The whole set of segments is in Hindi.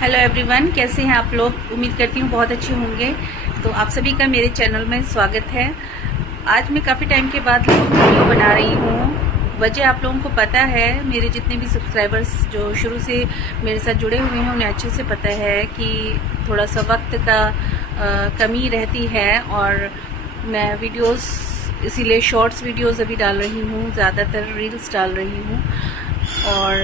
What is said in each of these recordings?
हेलो एवरीवन, कैसे हैं आप लोग। उम्मीद करती हूँ बहुत अच्छे होंगे। तो आप सभी का मेरे चैनल में स्वागत है। आज मैं काफ़ी टाइम के बाद वीडियो बना रही हूँ। वजह आप लोगों को पता है, मेरे जितने भी सब्सक्राइबर्स जो शुरू से मेरे साथ जुड़े हुए हैं उन्हें अच्छे से पता है कि थोड़ा सा वक्त का कमी रहती है और मैं वीडियोस इसीलिए शॉर्ट्स वीडियोस अभी डाल रही हूँ, ज़्यादातर रील्स डाल रही हूँ। और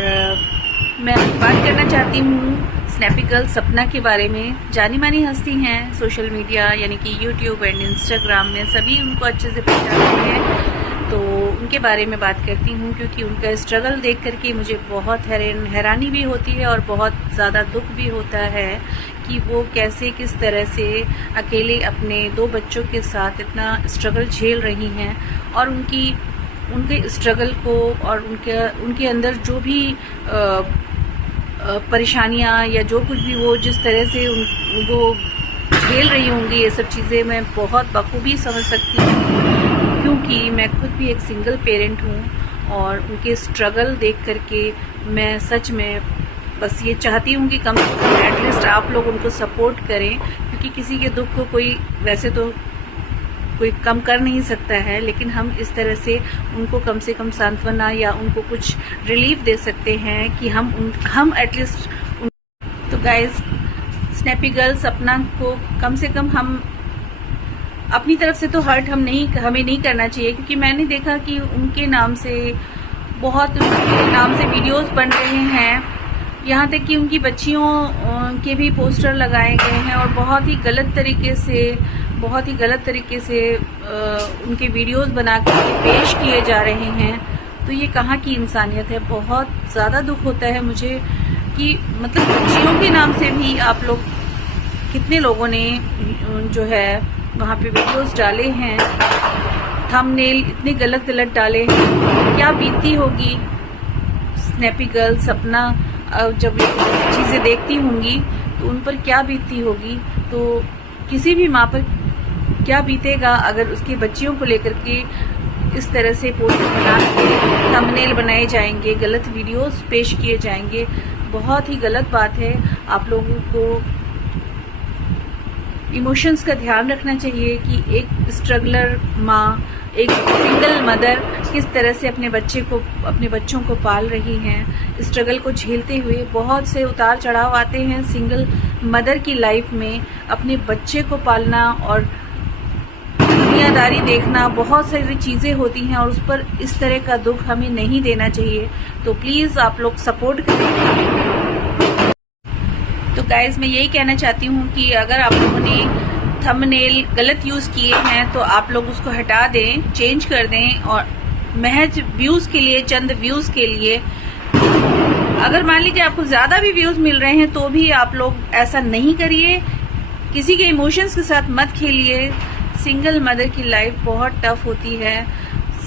मैं बात करना चाहती हूँ स्नैपी गर्ल सपना के बारे में। जानी मानी हस्ती हैं सोशल मीडिया यानी कि यूट्यूब एंड इंस्टाग्राम में, सभी उनको अच्छे से पहचानते हैं। तो उनके बारे में बात करती हूँ क्योंकि उनका स्ट्रगल देख करके मुझे बहुत हैरानी भी होती है और बहुत ज़्यादा दुख भी होता है कि वो कैसे किस तरह से अकेले अपने 2 बच्चों के साथ इतना स्ट्रगल झेल रही हैं। और उनके स्ट्रगल को और उनके अंदर जो भी परेशानियां या जो कुछ भी वो जिस तरह से वो झेल रही होंगी, ये सब चीज़ें मैं बहुत बखूबी समझ सकती हूँ क्योंकि मैं खुद भी एक सिंगल पेरेंट हूँ। और उनके स्ट्रगल देख करके मैं सच में बस ये चाहती हूँ कि कम से कम एटलीस्ट आप लोग उनको सपोर्ट करें, क्योंकि किसी के दुख को कोई वैसे तो कोई कम कर नहीं सकता है, लेकिन हम इस तरह से उनको कम से कम सांत्वना या उनको कुछ रिलीफ दे सकते हैं कि हम एटलीस्ट। तो गाइज, स्नैपी गर्ल सपना को कम से कम हम अपनी तरफ से तो हर्ट हमें नहीं करना चाहिए, क्योंकि मैंने देखा कि उनके नाम से वीडियोस बन रहे हैं, यहाँ तक कि उनकी बच्चियों के भी पोस्टर लगाए गए हैं और बहुत ही गलत तरीके से उनके वीडियोस बना कर पेश किए जा रहे हैं। तो ये कहाँ की इंसानियत है। बहुत ज़्यादा दुख होता है मुझे कि मतलब बच्चियों के नाम से भी आप लोग, कितने लोगों ने जो है वहाँ पे वीडियोस डाले हैं, थंबनेल इतने गलत डाले हैं। क्या बीती होगी स्नैपी गर्ल सपना जब चीज़ें देखती होंगी तो उन पर क्या बीतती होगी। तो किसी भी माँ पर क्या बीतेगा अगर उसके बच्चियों को लेकर के इस तरह से पोस्टर बना के थंबनेल बनाए जाएंगे, गलत वीडियोस पेश किए जाएंगे। बहुत ही गलत बात है। आप लोगों को इमोशंस का ध्यान रखना चाहिए कि एक स्ट्रगलर माँ, एक सिंगल मदर किस तरह से अपने बच्चों को पाल रही हैं। स्ट्रगल को झेलते हुए बहुत से उतार चढ़ाव आते हैं सिंगल मदर की लाइफ में। अपने बच्चे को पालना और दुनियादारी देखना, बहुत सारी चीज़ें होती हैं और उस पर इस तरह का दुख हमें नहीं देना चाहिए। तो प्लीज़ आप लोग सपोर्ट करें। तो गाइज, मैं यही कहना चाहती हूँ कि अगर आप लोगों ने थंबनेल गलत यूज़ किए हैं तो आप लोग उसको हटा दें, चेंज कर दें। और महज व्यूज़ के लिए, चंद व्यूज़ के लिए, अगर मान लीजिए आपको ज़्यादा भी व्यूज़ मिल रहे हैं तो भी आप लोग ऐसा नहीं करिए। किसी के इमोशंस के साथ मत खेलिए। सिंगल मदर की लाइफ बहुत टफ होती है।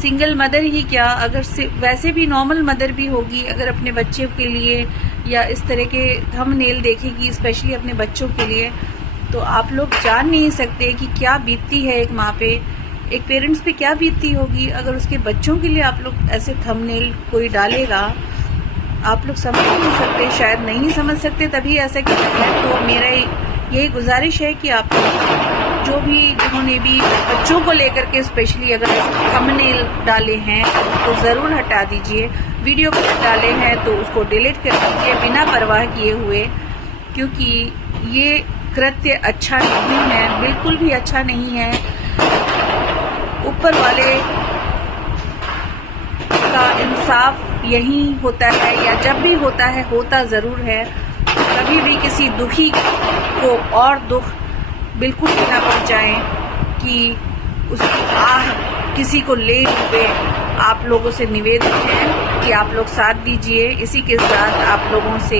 सिंगल मदर ही क्या, अगर वैसे भी नॉर्मल मदर भी होगी, अगर अपने बच्चे के लिए या इस तरह के थंबनेल देखेगी स्पेशली अपने बच्चों के लिए, तो आप लोग जान नहीं सकते कि क्या बीतती है एक माँ पे, एक पेरेंट्स पे क्या बीतती होगी अगर उसके बच्चों के लिए आप लोग ऐसे थंबनेल कोई डालेगा। आप लोग समझ नहीं सकते, शायद नहीं समझ सकते तभी ऐसा किया है। तो मेरा यही गुजारिश है कि आप जिन्होंने भी बच्चों को लेकर के स्पेशली अगर थंबनेल डाले हैं तो ज़रूर हटा दीजिए। वीडियो को डाले हैं तो उसको डिलीट कर दीजिए बिना परवाह किए हुए, क्योंकि ये कृत्य अच्छा नहीं है, बिल्कुल भी अच्छा नहीं है। ऊपर वाले का इंसाफ यही होता है, या जब भी होता है, होता ज़रूर है। कभी भी किसी दुखी को और दुख बिल्कुल भी ना पहुंचाएं कि उसकी आह किसी को ले डूबे। आप लोगों से निवेदन है कि आप लोग साथ दीजिए। इसी के साथ आप लोगों से